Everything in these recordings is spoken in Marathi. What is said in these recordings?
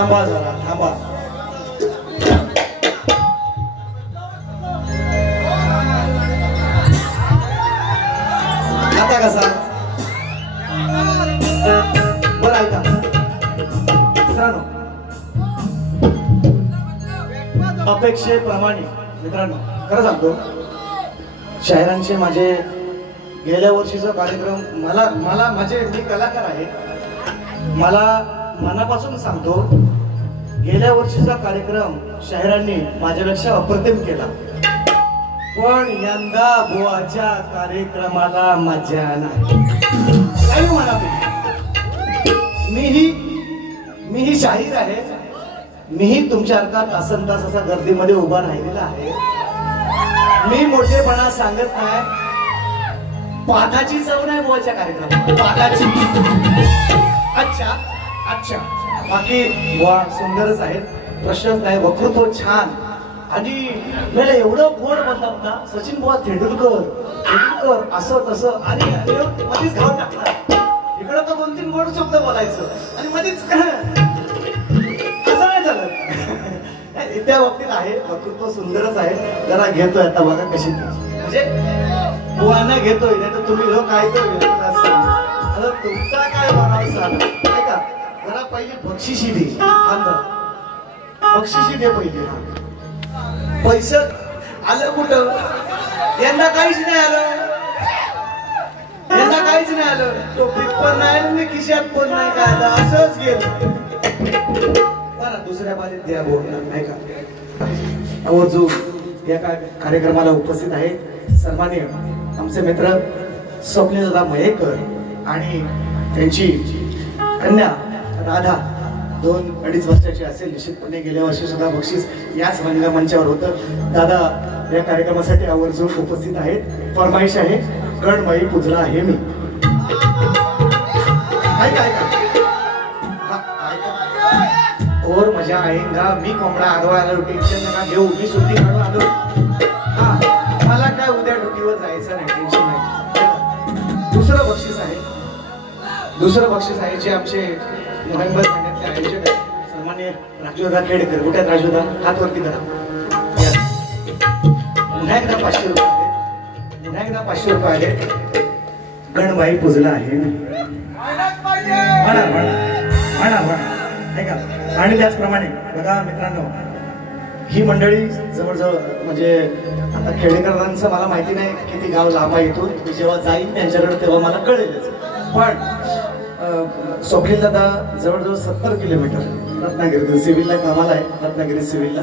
थांबा जरा थांबा. आता कसा बरं ऐका मित्रांनो, अपेक्षेप्रमाणे मित्रांनो खरं सांगतो, शाहिरांचे माझे गेल्या वर्षीचा कार्यक्रम मला माझे मी कलाकार आहे, मला मनापासून सांगतो गेल्या वर्षीचा कार्यक्रम शाहिरांनी माझ्यापेक्षा अप्रतिम केला, पण यंदा बुवाच्या कार्यक्रमाला मजा नाही. काय म्हणा, मीही शाहीर आहे, मीही तुमच्यासारखा तासन तास असा गर्दीमध्ये उभा राहिलेला आहे. मी मोठेपणा सांगत नाही, पाठाची चव नाही बुवाच्या कार्यक्रमात, पाठाची. अच्छा अच्छा, बाकी बुवा सुंदरच आहेत, प्रश्नच नाही, वक्तृत्व छान. आणि मला एवढं गोड बनवता सचिन बुवा तेंडुलकर असं तसं, आणि मध्येच घाव टाकला. इकडं तर 2-3 गोड शब्द बोलायचं आणि मध्येच असं नाही झालं. त्या बाबतीत आहे, वक्तृत्व सुंदरच आहे. जरा घेतोय आता बघा कशी, म्हणजे बुवांना घेतोय, नाही तर तुम्ही लोक काय तर तुमचा काय म्हणायचा नाही का. जरा पहिली बक्षिशी दे, बक्षिशी दे पहिली. पैसे आलं कुठं, यंदा काहीच नाही आलं, यंदा काहीच नाही आलं. टोपीत पण नाही, मी खिशात पण नाही, काय असंच गेलं. दुसऱ्या बाजूत द्या बोलणार नाही का. आवर्जून या कार्यक्रमाला उपस्थित आहेत सन्माननीय आमचे मित्र स्वप्नीलदादा मयेकर आणि त्यांची कन्या राधा, 2-2.5 वर्षाची असेल. निश्चितपणे गेल्या वर्षी सुद्धा बक्षीस याच मंचावर होतं. दादा या कार्यक्रमासाठी आवर्जून उपस्थित आहेत. फरमाईश आहे, गणबाई पुजला आहे मी. और मजा आएगा, मी कोंबडा आडवा आलो, टेन्शन नका घेऊ, मी सुट्टी काढून आलो. हा, मला काय उद्या ड्युटीवर जायचं नाही, टेन्शन नाही. दुसरं बक्षीस आहे जे आमचे नोव्हेंबर महिन्यातले आयोजक आहेत सन्माननीय राजूदा खेडकर. कुठे राजूदा, हात वरती करा. पुन्हा एकदा 500 रुपये आहेत, पुन्हा एकदा 500 रुपये आहेत. गणबाई पुजला आहे म्हणा म्हणा म्हणा, नाही का. आणि त्याचप्रमाणे बघा मित्रांनो, ही मंडळी जवळजवळ म्हणजे आता खेडेकरांचं मला माहिती नाही किती गाव लांब आहे इथून. मी जेव्हा जाईन त्यांच्याकडे तेव्हा मला कळेलच. पण स्वप्नील दादा जवळजवळ 70 किलोमीटर रत्नागिरी सिव्हिलला कामाला आहे, रत्नागिरी सिव्हिलला.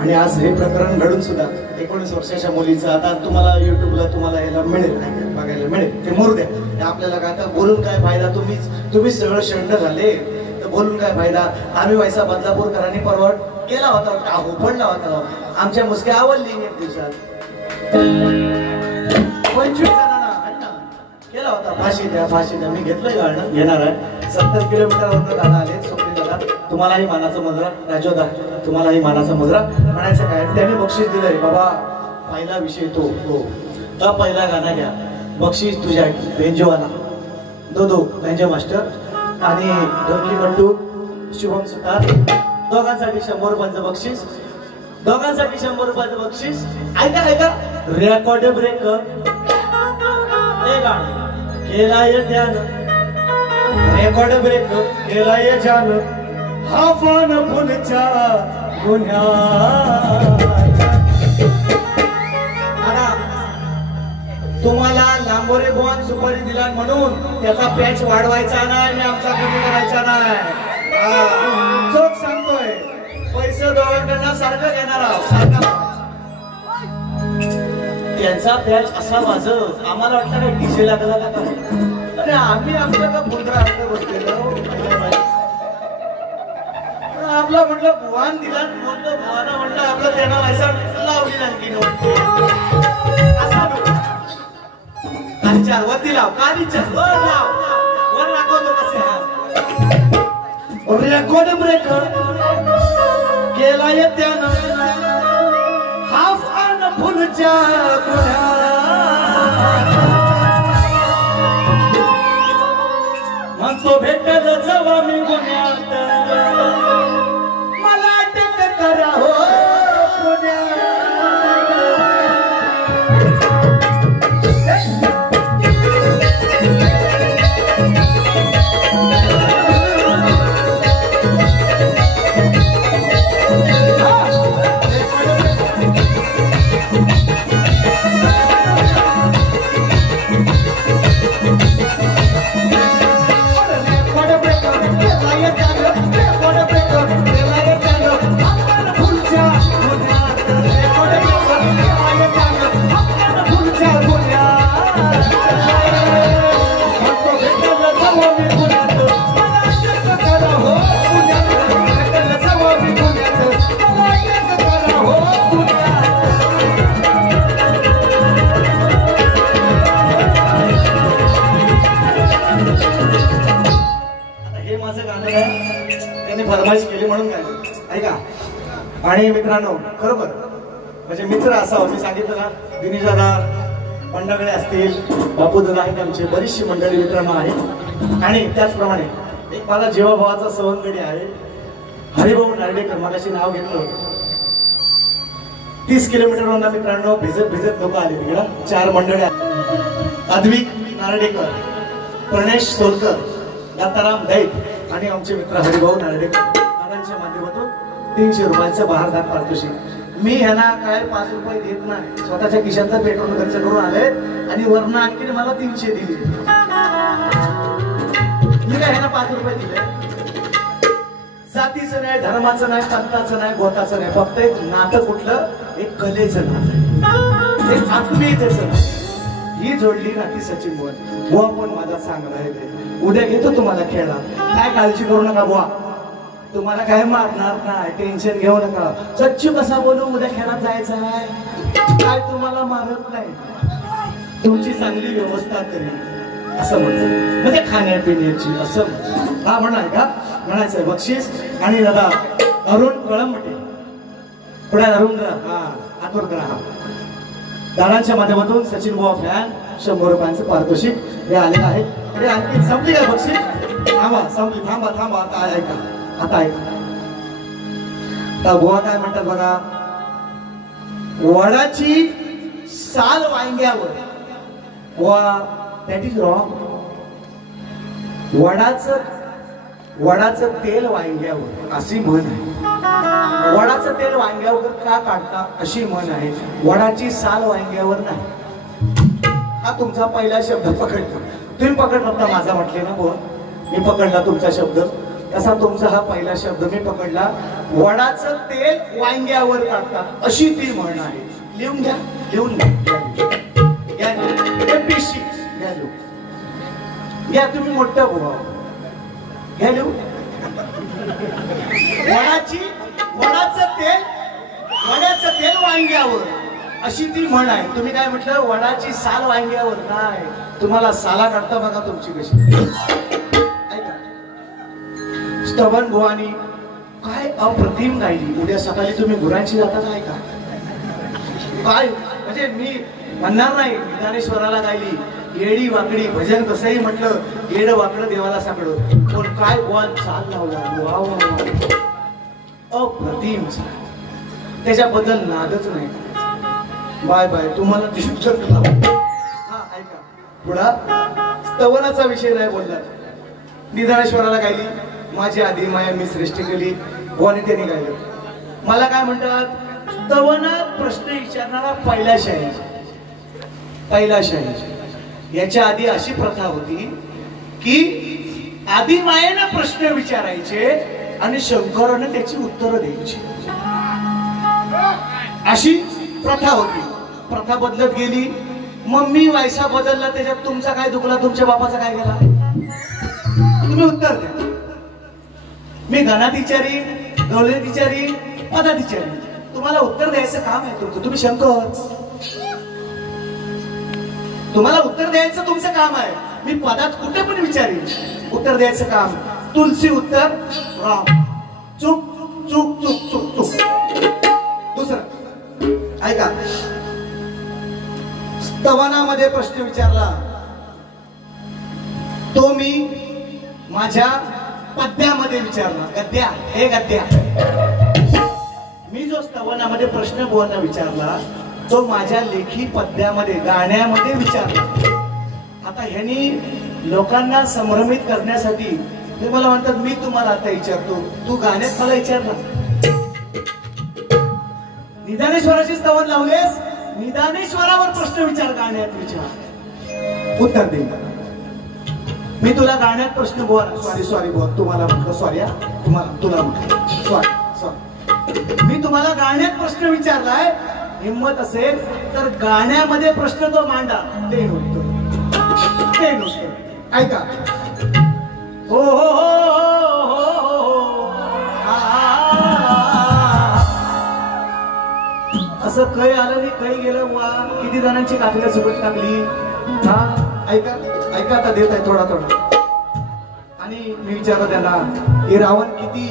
आणि आज हे प्रकरण घडून सुद्धा 19 वर्षाच्या मुलीचं आता तुम्हाला युट्यूबला तुम्हाला यायला मिळेल, बघायला मिळेल. ते मोरू द्या, आपल्याला काय आता बोलून काय फायदा. तुम्ही सगळं शंड झाले तर बोलून काय फायदा. आम्ही वैसा बदलापूरकरांनी परवा केला होता, टाहू पडला होता, आमच्या मुसक्या आवडली 1 दिवसात. 25 जणांना केला होता. फाशी द्या, मी घेतलंय गाणं, घेणार आहे. 70 किलोमीटरवरून दादा आले. स्वप्नील दादा तुम्हालाही मानाचा मुजरा, राजोदा तुम्हालाही मानाचा मुजरा. म्हणायचं काय, त्यांनी बक्षीस दिलंय बाबा. पहिला विषय तो पहिला गाणं घ्या, बक्षीस तुझ्या बेंजोवाला, दो बेंजो मास्टर आणि ढोलकी बंडू शुभम सुतार, दोघांसाठी 100 रुपयाचं बक्षीस, दोघांसाठी 100 रुपयाचं बक्षीस. ऐका रेकॉर्ड ब्रेक केलाय ध्यान, रेकॉर्ड ब्रेक केलाय जान, हा फान फुलच्या गुन्ह्या. तुम्हाला लांबोरे बोन सुपारी दिला म्हणून त्याचा पॅच वाढवायचा नाही आणि आमचा कमी करायचा नाही. चोख सांगतोय, पैसे दोघांकडनं सारखं घेणार आहोत. त्यांचा पॅच असा वाजव, आम्हाला वाटतं काय डीजे लागला का. अरे आम्ही आमच्या का पुंडरा बसलेलो. आपला म्हटलं भुवान दिला, बोलतो भुवाना म्हटलं आपलं त्यांना व्हायचा लावली आणखी असा कालीच्या वरती लाव, कालीच्या वर लाव, वर दाखवतो कसे. रेकॉर्ड ब्रेकर केलाय त्यानं, हाफ अन फुलच्या गुन्ह्या. म्हणतो भेटल जवा मी गुन्ह्यात, करा हो पुण्या फरमाईश केली म्हणून काय ऐका. आणि मित्रांनो खरोखर म्हणजे मित्र असावं. मी सांगितलं ना दिनेश दादा मंडळकडे असतील, बापू दादा आहेत, आमचे बरीचशी मंडळी मित्रांनो आहेत. आणि त्याचप्रमाणे एक माझा जीवाभावाचा सवंगडी आहे हरिभाऊ नार्डेकर. मगाशी नाव घेतलं 30 किलोमीटरवरून मित्रांनो भिजत भिजत लोक आले तिकडं. 4 मंडळी अद्विक नार्डेकर, प्रणेश सोलकर, दत्ताराम दैत आणि आमचे मित्र हरिभाऊ नार्डेकर. दादांच्या माध्यमातून 300 रुपयाचं बहारदार पारितोषिक. मी ह्यांना काय 5 रुपये देत नाही, स्वतःच्या खिशाचा पेट्रोल खर्च करून आले आणि वरण आणखी मला 300 दिले. मी काय ह्यांना 5 रुपये दिले. जातीचं नाही, धर्माचं नाही, पंथाचं नाही, गोताचं नाही, फक्त एक नातं कुठलं, एक कलेचं नातं आहे, एक आत्मीयतेचं नातं. ही जोडली ना ती सचिन बुवा. बुवा पण माझा चांगला आहे, उद्या घेतो तुम्हाला खेळा, काय काळजी करू नका बुवा, तुम्हाला काय मारणार नाही, टेन्शन घेऊ नका. सच्चू कसा बोलू, उद्या खेळात जायचं आहे, काय तुम्हाला मारत नाही, तुमची चांगली व्यवस्था करेल असं म्हणतो. म्हणजे खाण्यापिण्याची असं हा म्हणाय का म्हणायचंय. बक्षीस आणि दादा अरुण कळंबटे पुढे अरुण हा आतुरकर हा दादांच्या माध्यमातून सचिन बुवा फॅन 100 रुपयांचं पारितोषिक हे आलेलं आहे. अरे आणखी संपली का बक्षीस? थांबा संपली, थांबा थांबा आता ऐका, आता ऐका. बुवा काय म्हणतात बघा, वडाची साल वांग्यावर, बुवा दॅट इज रॉंग. वडाचं तेल वांग्यावर अशी म्हण आहे. वडाचं तेल वांग्यावर का काढता अशी म्हण आहे, वडाची साल वांग्यावर नाही. हा तुमचा पहिला शब्द पकडला, तुम्ही पकडला होता माझा म्हटले ना बुवा, मी पकडला तुमचा शब्द, तसा तुमचा हा पहिला शब्द मी पकडला. वडाचं तेल वांग्यावर काढतात अशी ती म्हण आहे. लिहून घ्या, लिहून घ्या, पिशी घ्या, लिहून घ्या, तुम्ही मोठं बुवा घ्या लिहून. वडाचं तेल वांग्यावर अशी ती म्हण आहे. तुम्ही काय म्हटलं, वडाची साल वांग्यावर नाही, तुम्हाला साला काढता बघा तुमची कशी. ऐका, स्तवन बुवानी काय अप्रतिम गायली. उद्या सकाळी तुम्ही गुरांची जाता काय का काय, म्हणजे मी म्हणणार नाही ज्ञानेश्वराला गायली येडी वाकडी भजन कसंही म्हटलं, येड वाकड देवाला साकडं, पण काय बोल चाल लावला, अप्रतिम, त्याच्याबद्दल नादच नाही. बाय बाय, तुम्हाला हा ऐका पुढा स्तवनाचा विषय नाही बोलला. निधानेश्वराला गायली माझी आधी माया मी श्रेष्ठ केली, कोणी त्यांनी गायलं. मला काय म्हणतात, स्तवनात प्रश्न विचारणारा पहिला शाही, पहिला शाही. याच्या आधी अशी प्रथा होती की आधी मायेनं प्रश्न विचारायचे आणि शंकराने त्याची उत्तरं द्यायची, अशी प्रथा होती. प्रथा बदलत गेली, मम्मी वायसा बदलला, त्याच्यात तुमचा काय दुखला, तुमच्या बापाचा काय गेला, तुम्ही उत्तर द्या. मी गणाधिचारी, गौलेधिचारी, पदाधिचारी, तुम्हाला उत्तर द्यायचं काम आहे तुमचं. तुम्ही शंकर, तुम्हाला उत्तर द्यायचं तुमचं काम आहे. मी पदात कुठे पण विचारेन, उत्तर द्यायचं काम. तुलसी उत्तर राम, चूक चूक चूक चूक चूक. दुसरं ऐका, स्तवनामध्ये प्रश्न विचारला तो मी माझ्या पद्यामध्ये विचारला. गद्या, हे गद्या, स्तवनामध्ये प्रश्न बुवांना विचारला तो माझ्या लेखी पद्यामध्ये गाण्यामध्ये विचारला. आता ह्यांनी लोकांना संभ्रमित करण्यासाठी ते मला म्हणतात मी तुम्हाला आता विचारतो, तू गाण्यात मला विचारला. निदानेश्वराची स्तवन लावलेस, निदानेश्वरावर प्रश्न विचार, गाण्यात विचार, उत्तर दे. मी तुला गाण्यात प्रश्न सॉरी बुवा तुम्हाला म्हटलं, सॉरी तुला म्हटलं सॉरी. मी तुम्हाला गाण्यात प्रश्न विचारलाय, हिम्मत असेल तर गाण्यामध्ये प्रश्न तो मांडा. ते नुसतं ऐका. हो हो असं कै आलं नाही कै गेलं वा. किती जणांची काकड्या सोबत टाकली. हा ऐका ऐका आता देत आहे थोडा थोडा. आणि मी विचारलं त्यांना की रावण किती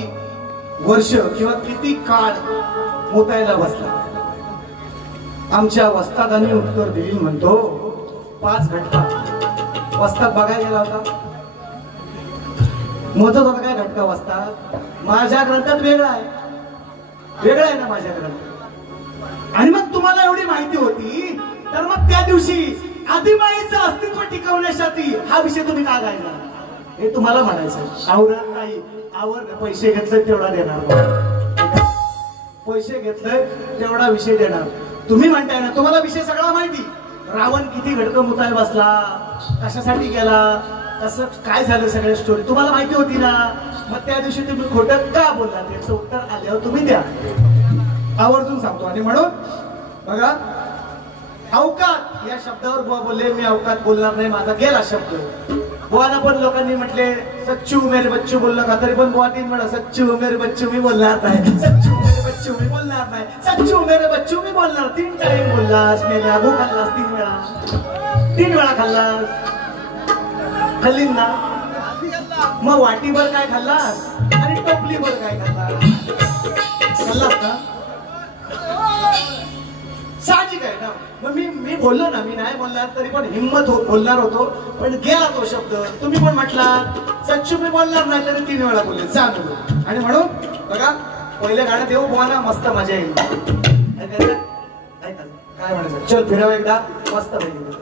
वर्ष किंवा किती काळ मोतायला बसला. आमच्या वस्तादांनी उत्तर दिली, म्हणतो 5 घटका. वस्तात बघायला गेला होता, मोजत होता काय घटका वस्तात. माझ्या ग्रंथात वेगळा आहे ना माझ्या ग्रंथात. आणि मग तुम्हाला एवढी माहिती होती तर मग त्या दिवशी आदिमाईचं अस्तित्व टिकवण्यासाठी हा विषय तुम्ही का गायला, हे तुम्हाला म्हणायचं. आवरत नाही, पैसे घेतले तेवढा देणार, पैसे घेतले तेवढा विषय देणार. तुम्ही म्हणताय ना तुम्हाला विषय सगळा माहिती. रावण किती घटक मुताय बसला, कशासाठी गेला, कसं काय झालं, सगळ्या स्टोरी तुम्हाला माहिती होती ना. मग त्या दिवशी तुम्ही खोटं का बोलला, त्याचं उत्तर आल्यावर तुम्ही द्या. आवर्जून सांगतो. आणि म्हणून बघा, अवकात या शब्दावर बुवा बोलले, मी अवकात बोलणार नाही, माझा गेला शब्द. बुवाना पण लोकांनी म्हटले सच्चू मेरे बच्चू बोललं का, तरी पण बुवा 3 वेळा सच्चू मेरे बच्चू मी बोलणार नाही, सच्चू मेरे बच्चू मी बोलणार नाही, सच्चू मेरे बच्चू मी बोलणार. 3 टाइम बोललास, मेरे अगो खाल्लास 3 वेळा खाल्लास. खाल्लीन ना, मग वाटीभर काय खाल्लास आणि टोपलीभर काय खाल्लास का. साहजिक आहे ना. मग मी बोललो ना, मी नाही बोलणार तरी पण हिम्मत बोलणार होतो, पण गेला तो शब्द. तुम्ही पण म्हटला सच्चू मी बोलणार नाही तरी 3 वेळा बोलले सांगतो. आणि म्हणून बघा पहिल्या गाण्यात येऊ बोला, मस्त मजा येईल. काय म्हणायचं, चल फिरावं एकदा मस्त पाहिजे.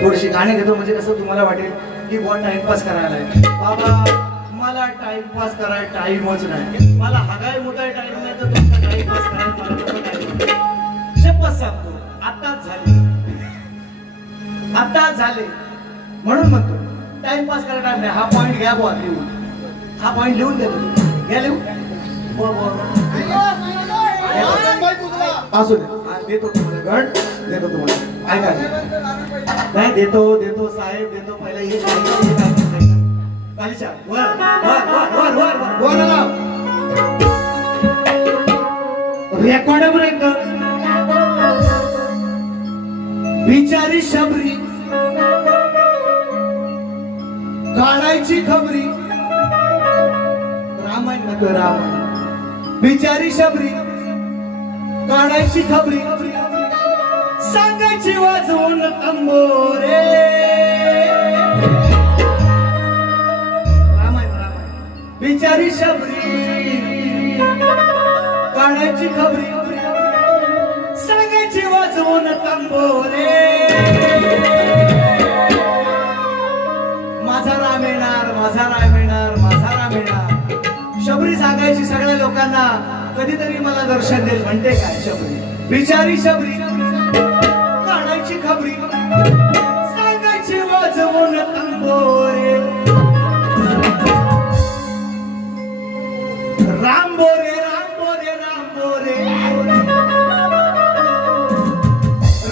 थोडीशी गाणे घेतो म्हणजे कसं तुम्हाला वाटेल की बुवा टाइमपास करायला आहे. बाबा मला टाइमपास करायला टाइमच नाही, मला हगाय मोठाय टाइम नाही तर तुमचा टाइमपास करायला शपथ सांगतो आता झाले म्हणून म्हणतो टाइमपास करायला नाही. हा पॉइंट घ्या बुवा लिहून, हा पॉइंट लिहून देतो, घ्या लिहून असू दे, देतो तुम्हाला गण देतो तुम्हाला. ऐका नाही देतो साहेब देतो. पहिला हे खालीच्या वर रेकॉर्ड ब्रेक बिचारी शबरी काढायची खबरी, रामायण नको रामायण. बिचारी शबरी काढायची खबरी, सांगायची वाजवून तंबोरे. रामायण रामायण. बिचारी शबरी काढायची खबरी, सांगायची वाजवून तंबोरे. माझा राम येणार, माझा राम येणार, माझा राम येणार. शबरी सांगायची सगळ्या लोकांना, कधीतरी मला दर्शन देईल म्हणते काय शबरी. बिचारी शबरी काढायची खबरी, सांगायची वाजवून तंबोरे. रामबोरे रामबोरे रामबोरे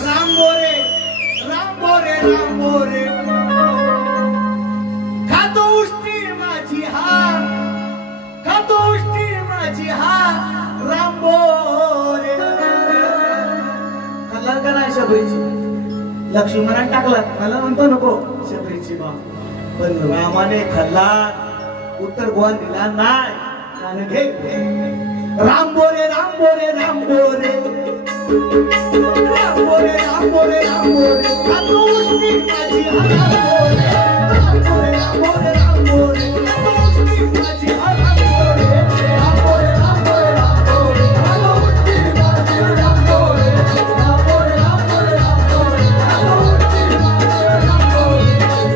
रामबोरे रामबोरे रामबोरे. खातो उष्टी माझी हा, खातो उष्टी माझी हा रामबोरे. कल्ला का नाही शबरीची? लक्ष्मणाने टाकला, मला म्हणतो नको शबरीची बा, पण रामाने खाल्ला, उत्तर गोवा दिला नाही. घे रामबोरे रामबोरे रामबोरे रामबोरे रामबोरे रामबोरे. खातो उष्टी माझी हा रामबोरे, रामबोरे रामबोरे रामबोरे. खातो उष्टी माझी हा रामबोरे, रामबोरे रामबोरे रामबोरे. खातो उष्टी माझी रामबोरे, रामबोरे रामबोरे रामबोरे. खातो उष्टी माझी रामबोरे.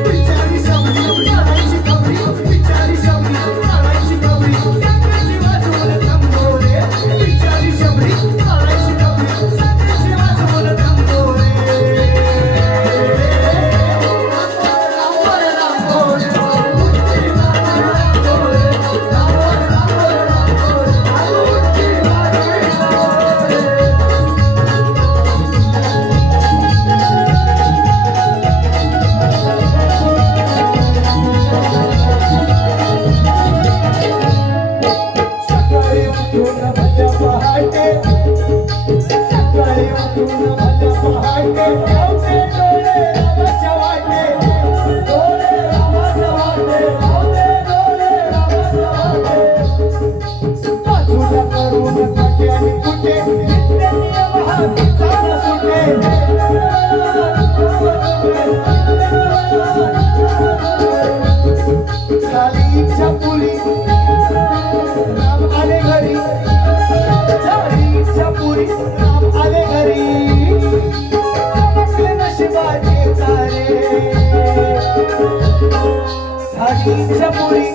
बिचारी शबरी काढायची खबरी, बिचारी शबरी काढायची खबरी, सांगायची वाजवून तंबोरे. बिचारी शबरी काढायची खबरी, सांगायची वाजवून तंबोरे. रामबोरे रामबोरे रामबोरे. सकाळी उठून भल्या पहाटे, सकाळी उठून भल्या पहाटे, लावते डोळे रामाच्या वाटे, डोळे रामाच्या वाटे, लावते डोळे रामाच्या वाटे. बाजूला करून काटे आणि कुठे नित्य नियम हा चाल सुटे. झाली इच्छा पुरी, राम आले घरी, झाली इच्छा पुरी, राम आले घरी. चमकले नशिबाचे तारे, झाली इच्छा पुरी,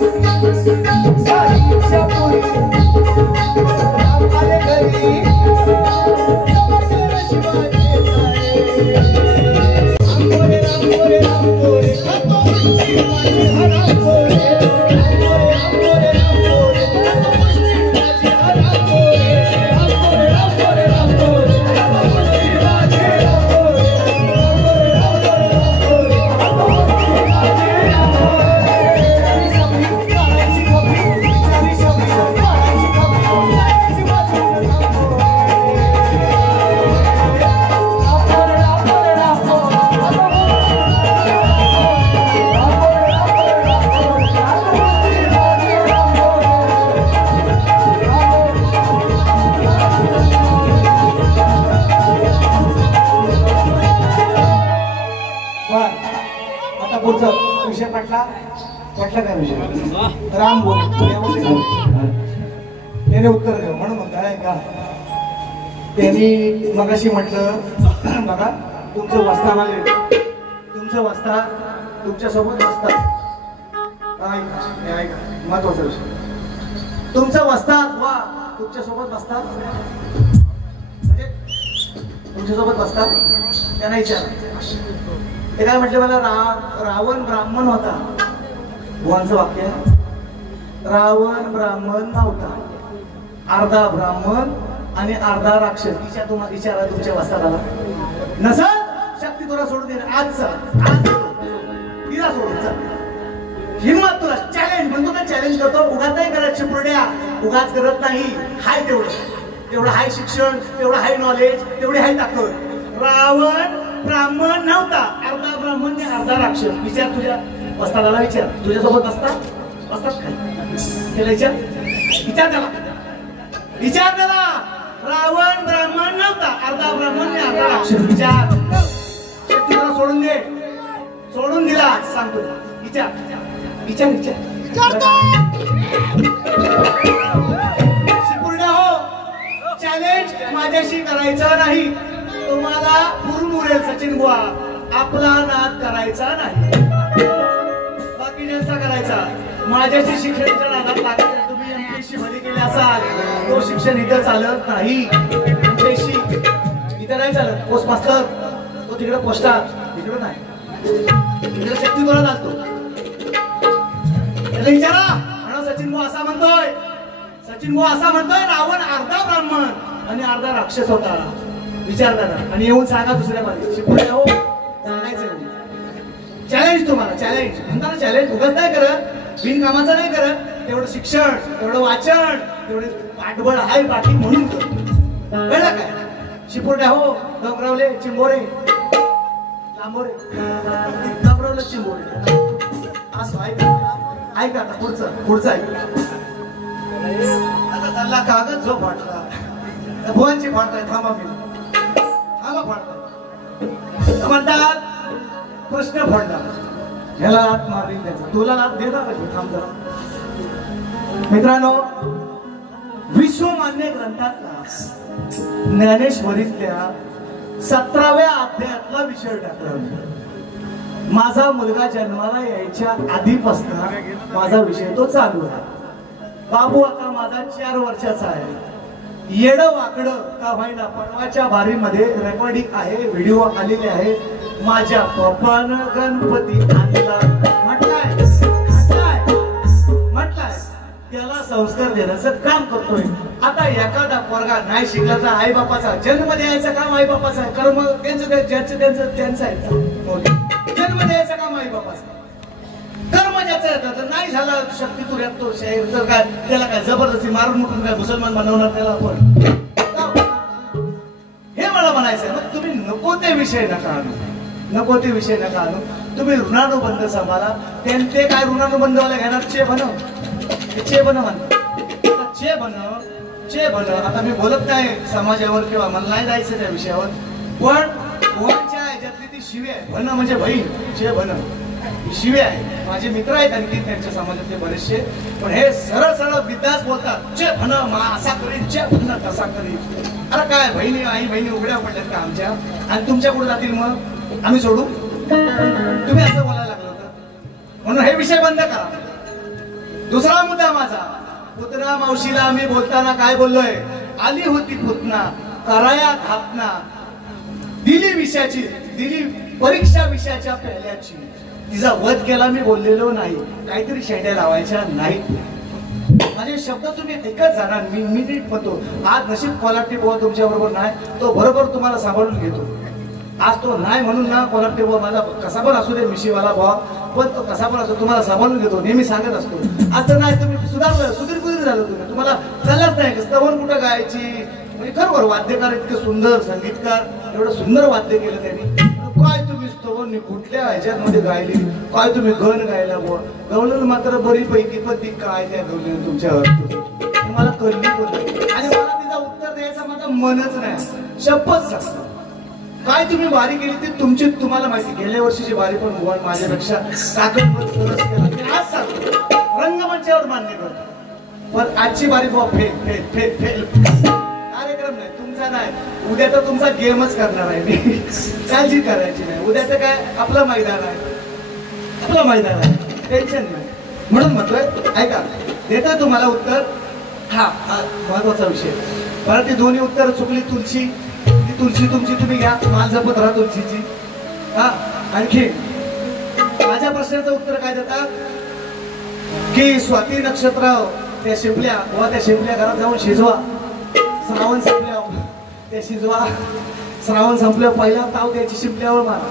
झाली इच्छा पुरी, राम आले घरी. चमकले नशिबाचे तारे. रामबोरे रामबोरे रामबोरे. खातो उष्टी माझी हा रामबोरे, रामबोरे रामबोरे रामबोरे. खातो उष्टी माझी हा रामबोरे, रामबोरे रामबोरे रामबोरे. खातो उष्टी माझी रामबोरे, रामबोरे रामबोरे रामबोरे. खातो उष्टी माझी रामबोरे. बिचारी शबरी काढायची खबरी, बिचारी शबरी काढायची खबरी, सांगायची वाजवून तंबोरे. रामबोरे रामबोरे रामबोरे. आता पुढचा विषय पटला काय विषय? राम बोल. त्याने उत्तर द्या म्हणून म्हणताय का त्यांनी मगाशी म्हटलं बघा तुमचं वस्तान आले, तुमचं वस्ता तुमच्या सोबत बसतात. महत्वाचा विषय, तुमचं वस्तात वा तुमच्या सोबत बसतात म्हणजे तुमच्या सोबत बसतात. त्यांना विचार ते काय म्हटलं मला, रावण ब्राह्मण होता. भुवांचं वाक्य, रावण ब्राह्मण नव्हता, अर्धा ब्राह्मण आणि अर्धा राक्षस. विचारा तुमच्या वस्तात आला नसल शक्ती तुला सोडून दे. आज तिला सोडून चल, हिंमत तुला चॅलेंज म्हणतो ना, चॅलेंज करतो. उगाच नाही करत चिपरुड्या, उगाच करत नाही. हाय तेवढं हाय शिक्षण, तेवढं हाय नॉलेज, तेवढी हाय ताकद. रावण ब्राह्मण नव्हता, अर्धा ब्राह्मण आणि अर्धा राक्षस. विचार तुझ्या वस्तादाला, विचार तुझ्यासोबत बसतात काय त्याला विचार त्याला, विचार त्याला. रावण ब्राह्मण नव्हता, अर्धा ब्राह्मण आणि अर्धा राक्षस. विचार तुला सोडून दे, सोडून दिला सांगतो. विचार विचार विचार. शिपुर्ड्या हो, चॅलेंज माझ्याशी करायचं नाही. तुम्हाला मुरमुरेल सचिन बुवा, आपला नाद करायचा नाही, बाकीच्यांचा करायचा. माझ्याशी शिक्षणाच्या नादात लागायचं. तुम्ही एमपीएससी मध्ये गेले असाल, तो शिक्षण इथं चालत नाही. एमपीएससी इथं नाही चालत. पोस्ट मास्तर तो तिकडे पोस्टात, तिकडे नाही, तिकडे शक्ती तुला चालतो. त्याला विचारा म्हणा, सचिन बुवा असा म्हणतोय, सचिन बुवा असा म्हणतोय रावण अर्धा ब्राह्मण आणि अर्धा राक्षस होता. विचार करा आणि येऊन सांगा दुसऱ्या मध्ये. शिपुर्ड्या हो, सांगायचं चॅलेंज तुम्हाला. चॅलेंज म्हणता ना, चॅलेंज उगाच नाही करत, बिनकामाचं नाही करत. तेवढं शिक्षण, तेवढं वाचन, तेवढे पाठबळ आहे बाकी म्हणून कळलं काय. शिपुर्ड्या हो, डोंगरावले चिंबोरे लांबोरे, डोंगरावले चिंबोरे असं ऐका. ऐका आता पुढचं ऐका. आता चालला कागद जो फाटला, भुवनची फाटलाय. थांबा मी फाटलाय म्हणतात, प्रश्न फोडला, ह्याला लात मारली त्याचा, तुला लात देणार नाही. थांब जरा. मित्रांनो, विश्वमान्य ग्रंथातला ज्ञानेश्वरीतल्या 17व्या अध्यायातला विषय टाकला. माझा मुलगा जन्माला यायच्या आधीपासून माझा विषय तो चालू आहे. बाबू आता माझा 4 वर्षाचा आहे. येडं वाकडं का व्हायला परवाच्या बारीमध्ये रेकॉर्डिंग आहे, व्हिडिओ आलेले आहे. माझ्या पप्पानं गणपती आणला म्हटलाय, त्याला संस्कार देण्याचं काम करतोय. आता एखादा पोरगा नाही शिकला तर आई बापाचा जन्म द्यायचं काम आई बापाचं आहे. कर्म त्यांचं आहे. जन्म द्यायचं काम आई बापाचं, कर्म ज्याचं येतं. तर नाही झाला शक्ती तुऱ्यात तो शाहीर, तर काय त्याला काय जबरदस्ती मारून मुठून काय मुसलमान बनवणार त्याला आपण. हे मला म्हणायचंय. मग तुम्ही नको ते विषय नका आणू, नको ते विषय नका आणू. तुम्ही ऋणानुबंध सांभाळा. ते काय ऋणानुबंधवाला घेणार, चे बनव, चे बनव म्हणतात, चे बनव. आता मी बोलत नाही समाजावर किंवा मला नाही जायचं त्या विषयावर, पण कोणच्या ह्याच्यातली ती शिवी आहे. बन म्हणजे बहीण, चे बन शिवी आहे. माझे मित्र आहेत आणखी त्यांच्या समाजातले बरेचसे, पण हे सरळ सरळ बिंदास बोलतात. चे बन असा करीन, चे बन तसा करीन. अरे काय बहिणी आई बहिणी उघड्या पडल्यात का आमच्या, आणि तुमच्या कुठे जातील मग आम्ही सोडू? तुम्ही असं बोलायला लागलो होतं म्हणून हे विषय बंद करा. दुसरा मुद्दा माझा, पुतना मावशीला आम्ही बोलताना काय बोललोय, आली होती पुतना कराया थापना, दिली परीक्षा विषयाच्या पहिल्याची, तिचा वध केला मी बोललेलो नाही. काहीतरी शेंड्या लावायच्या नाही. माझे शब्द तुम्ही ऐकत जाणार. मी नीट म्हणतो. आज नशीब कोल्हाटी बुवा तुमच्या बरोबर नाही, तो बरोबर तुम्हाला सांभाळून घेतो. आज तो नाही म्हणून ना कोल्हाटी बुवा माझा कसा पण असू दे, मिशीवाला बुवा, पण तो कसा पण असो तुम्हाला सांभाळून घेतो. नेहमी सांगत असतो. आज तर नाही, तुम्ही सुधीर झालं. तुम्हाला कळलंच नाही स्तवन कुठं गायची. म्हणजे खरोखर वाद्यकार इतके सुंदर, संगीतकार एवढं सुंदर वाद्य केलं त्यांनी. काय तुम्ही स्तवन कुठल्या ह्याच्यामध्ये गायली, काय तुम्ही गण गायला बुवा. गवलन मात्र बरीपैकी, पण ती काय त्या गवलीने तुमच्यावर तुम्हाला कळली बोलली. आणि मला तिचा उत्तर द्यायचं माझं मनच नाही. शपथ सांगतो, काय तुम्ही वारी केली ती तुमची तुम्हाला माहिती. गेल्या वर्षीची वारी पण भगवान माझ्यापेक्षा ताकदवर सरस केला. आज सांगतो, रंगमंचावर मान्य करतो. पण आजची वारी बुवा फेल कार्यक्रम नाही तुमचा. नाही, उद्या तर तुमचा गेमच करणार आहे मी. काळजी करायची नाही. उद्या तर काय आपलं मैदान आहे, टेन्शन नाही. म्हणून म्हणतोय, ऐका देतोय तुम्हाला उत्तर. हा महत्वाचा विषय. मला ती दोन्ही उत्तर चुकली. तुलसी तुमची तुम्ही घ्या, माल जपत राहा तुलसीची. हा, आणखी माझ्या प्रश्नाचं उत्तर काय देतात की स्वाती नक्षत्र त्या शिंपल्या व त्या शिंपल्या घरात जाऊन शिजवा. श्रावण संपल्यावर त्या शिजवा. श्रावण संपल्यावर पहिला ताव त्याची शिंपल्यावर मारा.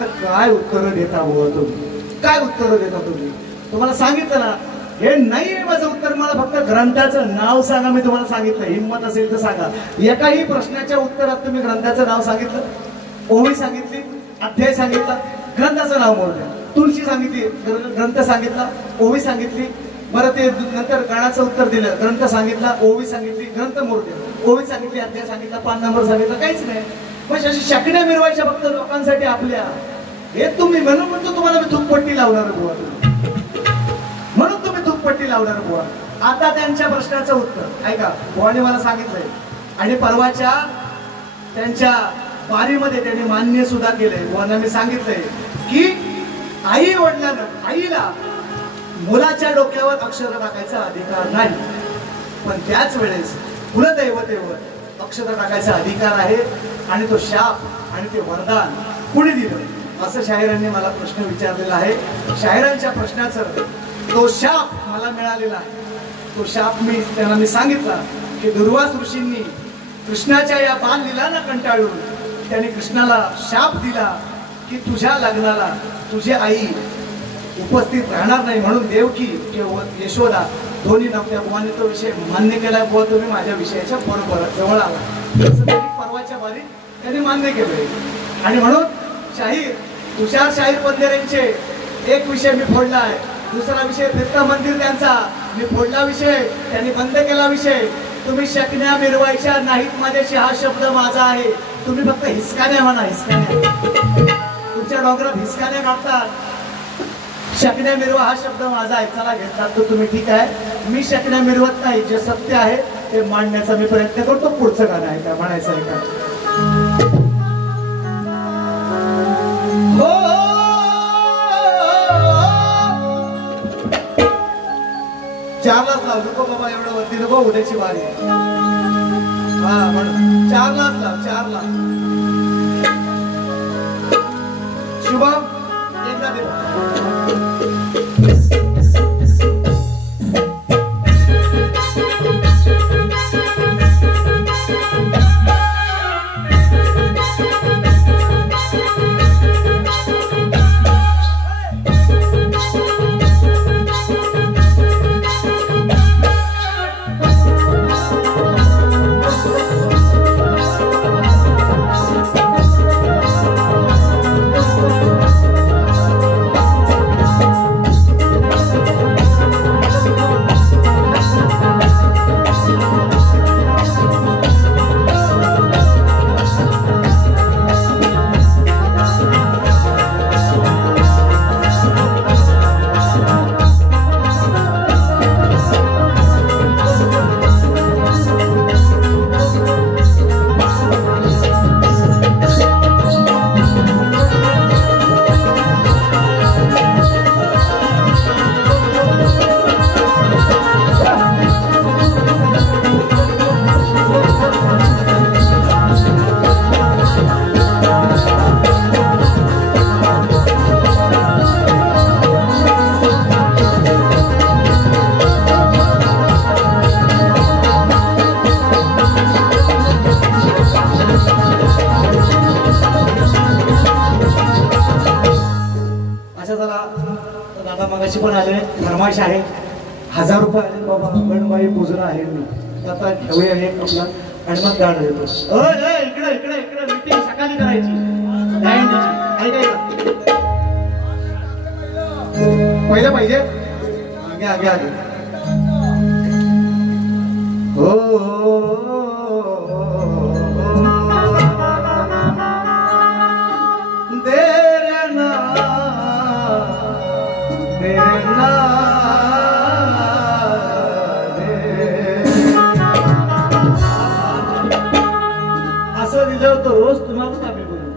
तर काय उत्तर देता बुवा तुम्ही, काय उत्तर देता तुम्ही? तुम्हाला सांगितलं ना, हे नाही माझं उत्तर. मला फक्त ग्रंथाचं नाव सांगा. मी तुम्हाला सांगितलं, हिंमत असेल तर सांगा. एकाही प्रश्नाच्या उत्तरात तुम्ही ग्रंथाचं नाव सांगितलं, ओवी सांगितली, अध्याय सांगितला, ग्रंथाचं नाव मोडलं. तुळशी सांगितली, ग्रंथ सांगितला, ओवी सांगितली. बरं ते नंतर गणाचं उत्तर दिलं, ग्रंथ सांगितला, ओवी सांगितली, ग्रंथ मोडले. ओवी सांगितली, अध्याय सांगितला, पान नंबर सांगितला, काहीच नाही. म्हणजे अशी शकण्या मिरवायच्या फक्त लोकांसाठी आपल्या. हे तुम्ही म्हणून म्हणतो तुम्हाला मी धूपपट्टी लावणार बुवा, म्हणून तुम्ही धूपपट्टी लावणार बुवा. आता त्यांच्या प्रश्नाचं उत्तर ऐका. बुवाने मला सांगितलंय आणि परवाच्या त्यांच्या वारीमध्ये त्यांनी मान्य सुद्धा केलंय. बुवांना मी सांगितलंय की आई वडिलांना, आईला मुलाच्या डोक्यावर अक्षर टाकायचा अधिकार नाही, पण त्याच वेळेस कुलदैवतेवर अक्षर टाकायचा अधिकार आहे. आणि तो शाप आणि ते वरदान कुणी दिलं असं शाहिरांनी मला प्रश्न विचारलेला आहे. शाहिरांच्या प्रश्नाचं तो शाप मला मिळालेला आहे. तो शाप त्यांना सांगितला की दुर्वास ऋषींनी कृष्णाच्या या बाललीलांना कंटाळून त्यांनी कृष्णाला शाप दिला की तुझ्या लग्नाला तुझी आई उपस्थित राहणार नाही, म्हणून देवकी किंवा यशोदा दोन्ही नव्हत्या. बुवांनी तो विषय मान्य केला. बुवा तुम्ही माझ्या विषयाच्या बरोबर जवळ आला, असं त्यांनी परवाच्या वारीत त्यांनी मान्य केलंय. आणि म्हणून शाहीर तुषार शाहीर बंदेरेंचे एक विषय मी फोडला आहे, दुसरा विषय फिरतं मंदिर त्यांचा मी फोडला विषय, त्यांनी बंद केला विषय. तुम्ही शकण्या मिरवायच्या नाहीत माझ्याशी, हा शब्द माझा आहे. तुम्ही फक्त हिसकाण्या म्हणा, हिसकाण्या. तुमच्या डोंगरात हिसकाण्या काढतात, शकण्या मिरवा हा शब्द माझा आहे. चला घेतला तो तुम्ही, ठीक आहे. मी शकण्या मिरवत नाही, जे सत्य आहे ते मांडण्याचा मी प्रयत्न करतो. पुढचं गाणं आहे का म्हणायचं आहे का? चारलाच लाव, नको बाबा एवढं वरती नको, उद्याची वारी आहे. हा म्हणून चारलाच लाव, चारला. शुभम एकदा दे. फरमाइश आहे 1000 रुपये आले बाबा, गणबाई पूजन आहे मी आता घेऊया एक आपला आणि मग गाणं देतो. इकडे इकडे इकडे मीटिंग सकाळी करायची पहिलं पाहिजे. आगे आगे आगे. हो रोज तुम्हाला कामी बोलू.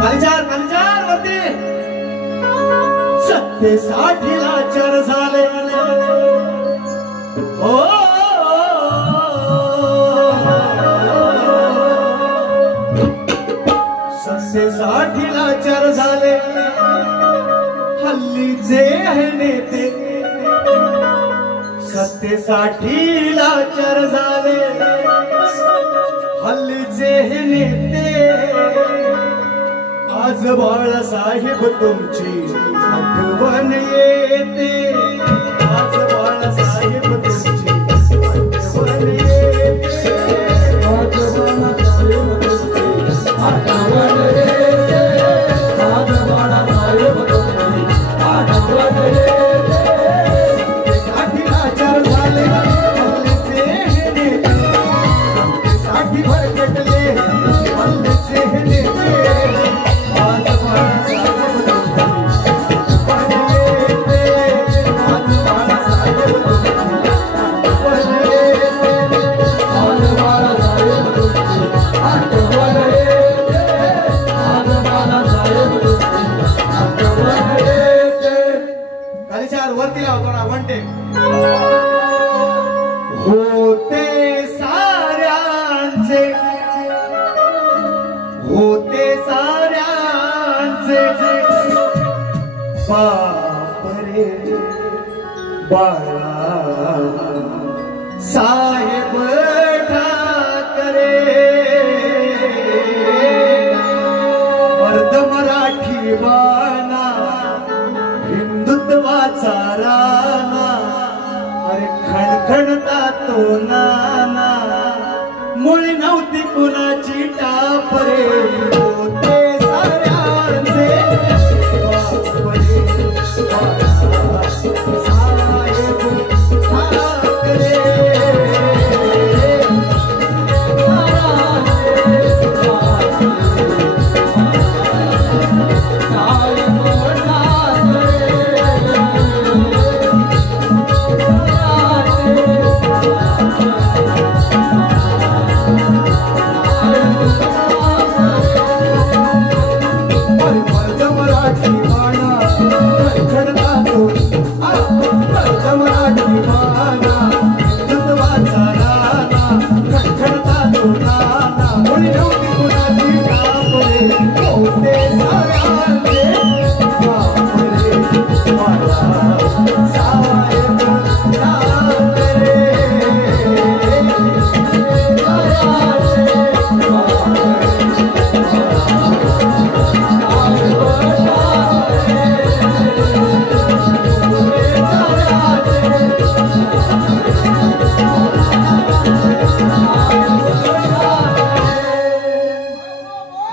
कालीचार कालीचार वरती. सत्य साठीला चर झाले हो, सत्य साठीला चर झाले. हल्ली जे आहे नेते सत्य साठीला चर झाले. हल्लीचे हे नेते आज बाळासाहेब तुमची आठवण येते. आज बाळासाहेब तुमची आठवण येते. आज बाळासाहेब तुमची आठवण होते साऱ्यांचे बाप रे बाळा साहेब ठाकरे मर्द मराठी बाणा हिंदुत्वाचा राणा अरे खणखणता तो नाना मुळी नव्हती कुणाची टाप रे होते साऱ्यांचे बाप रे बाळा साहेब ठाकरे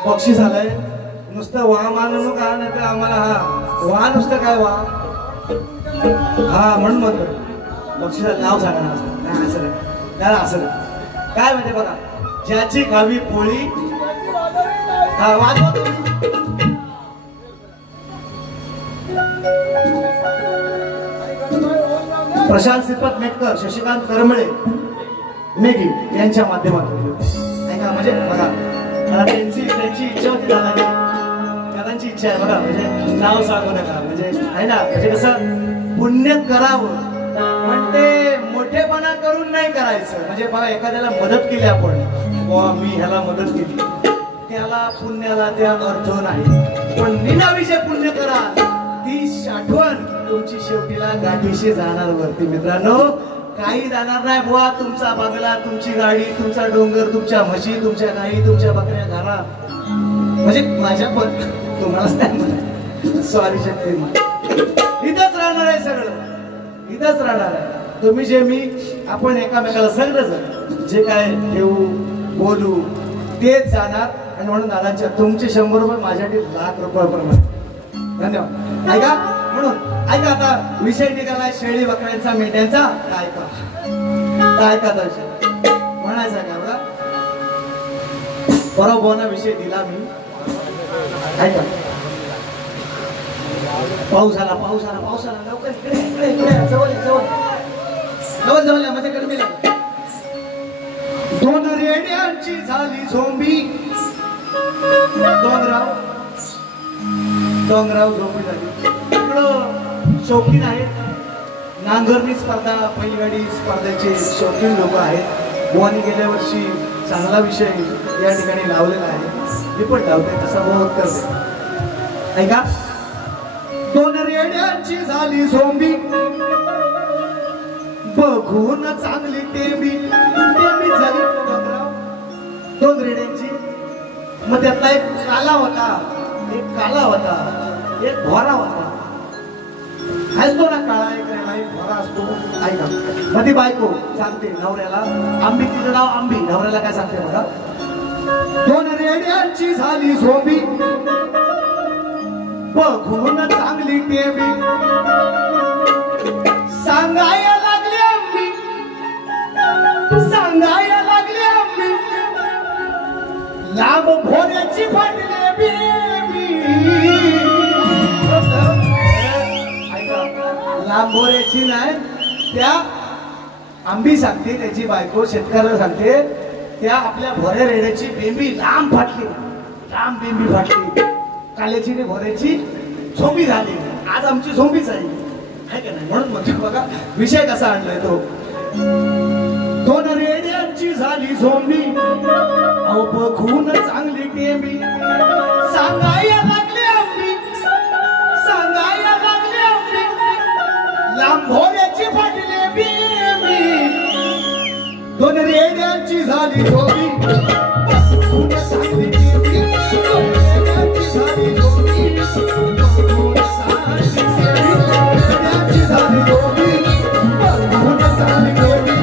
बक्षीस झालंय नुसतं वा मानू का नाही तर आम्हाला हा वा नुसतं काय वा हा म्हणून म्हणतो बक्षिसाचं नाव सांगा ना असं नाही असं नाही काय म्हणजे बघा ज्याची खावी पोळी हा वाजवा प्रशांत श्रीपत मेटकर शशिकांत करमळे मेघी यांच्या माध्यमातून ऐका म्हणजे बघा त्यांची इच्छा होती दादांची इच्छा आहे बघा म्हणजे नाव सांगू नका म्हणजे आहे ना म्हणजे कसं पुण्य करावं पण ते मोठेपणा करून नाही करायचं म्हणजे बघा एखाद्याला मदत केली आपण मी ह्याला मदत केली त्याला पुण्याला त्या अर्थ नाही पण निनाविषय पुण्य करा ती साठवण तुमची शेवटीला गाठीशी जाणार वरती मित्रांनो काही जाणार नाही बुवा तुमचा बंगला तुमची गाडी तुमचा डोंगर तुमच्या म्हशी तुमच्या गाई तुमच्या बकऱ्या घरा म्हणजे माझ्या पण तुम्हालाच नाही म्हणा सॉरी शक्ती इथंच राहणार आहे सगळं इथंच राहणार आहे तुम्ही जे मी आपण एकामेकाला सगळं जे काय ठेवू बोलू तेच जाणार आणि म्हणून दादांच्या तुमचे 100 रुपये माझ्यासाठी ₹1,00,000 धन्यवाद ऐका म्हणून ऐका आता विषय निघालाय शेळी बकऱ्यांचा मेंढ्यांचा काय का दर्शन म्हणायचा का बघा पराभवाना विषय दिला मी ऐका पाऊस आला लवकर इकडे जवळ माझ्या गरमीला 2 रेड्यांची झाली झोंबी डोंगराव झोंबी झाली इकडं शौकीन आहेत नांगरणी स्पर्धा बैलगाडी स्पर्धेचे शौकीन लोक आहेत बुवानी गेल्या वर्षी चांगला विषय या ठिकाणी लावलेला आहे मी पण लावते तसा बहुत करते ऐका 2 रेड्यांची झाली झोंबी बघून चांगली ते बी झाली 2 रेड्यांची मग त्यातला एक काला होता एक भोरा होता असतो ना काळा एक भोरा असतो ऐका मग ती बायको सांगते नवऱ्याला आंबी तिचं नाव आंबी नवऱ्याला काय सांगते बघा 2 रेड्यांची झाली झोंबी बघून चांगली टेबी सांगायला लागली आंबी लांब भोऱ्याची फाटले बेबी लांब भोऱ्याची नाही त्या आंबी सांगते त्याची बायको शेतकऱ्याला सांगते त्या आपल्या भोऱ्या रेड्याची बेंबी लांब बेंबी फाटली काल्याची ने भोऱ्याची झोंबी झाली आज आमची झोंबीच आहे आहे का नाही? म्हणून म्हणतो बघा विषय कसा आणलाय तो. दोन रेड्यांची झाली झोंबी, अहो बघून चांगली टेंबी, सांगायला लागली आंबी, सांगायला लागली आंबी, लांबोऱ्याची फाटले बेबी. दोन रेड्यांची झाली झोंबी, बघून चांगली टेंबी, दोन रेड्यांची झाली झोंबी, बघून चांगली टेंबी, रेड्यांची झाली झोंबी, बघून चांगली टेंबी.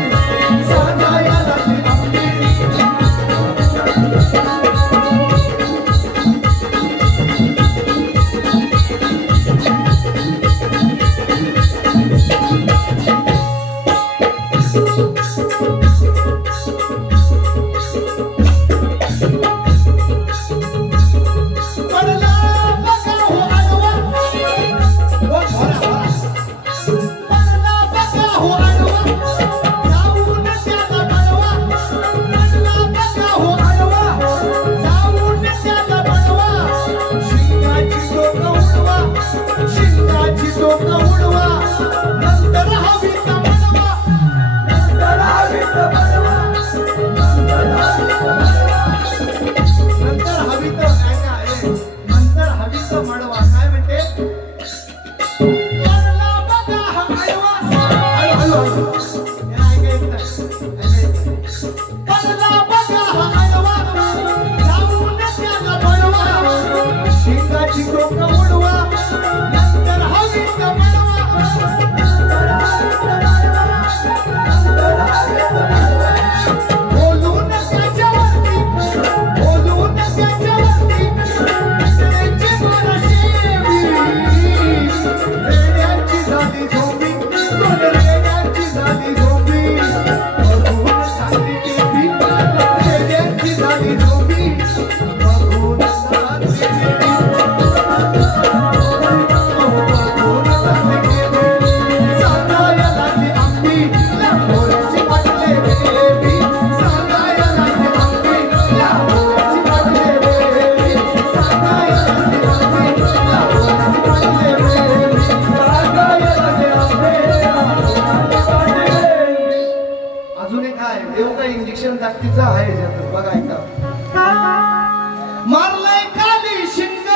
मारलाय खाली शिंग,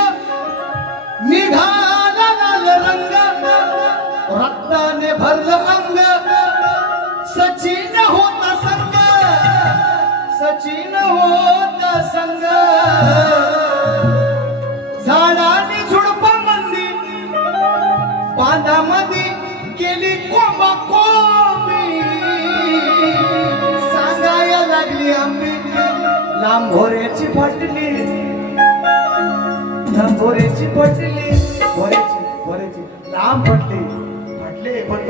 निघाला लाल रंग, रक्ताने भरलं अंग, सचिन होता संग, सचिन होता संग. झाडाने झुडपा मंदी, बांधामध्ये केली कोंबा कोंबी, सांगायला लागली आंबी, लांबोऱ्याची फाटली, लांबोऱ्याची फाटली, बोऱ्याची बोऱ्याची लांब फाटली, फाटले पण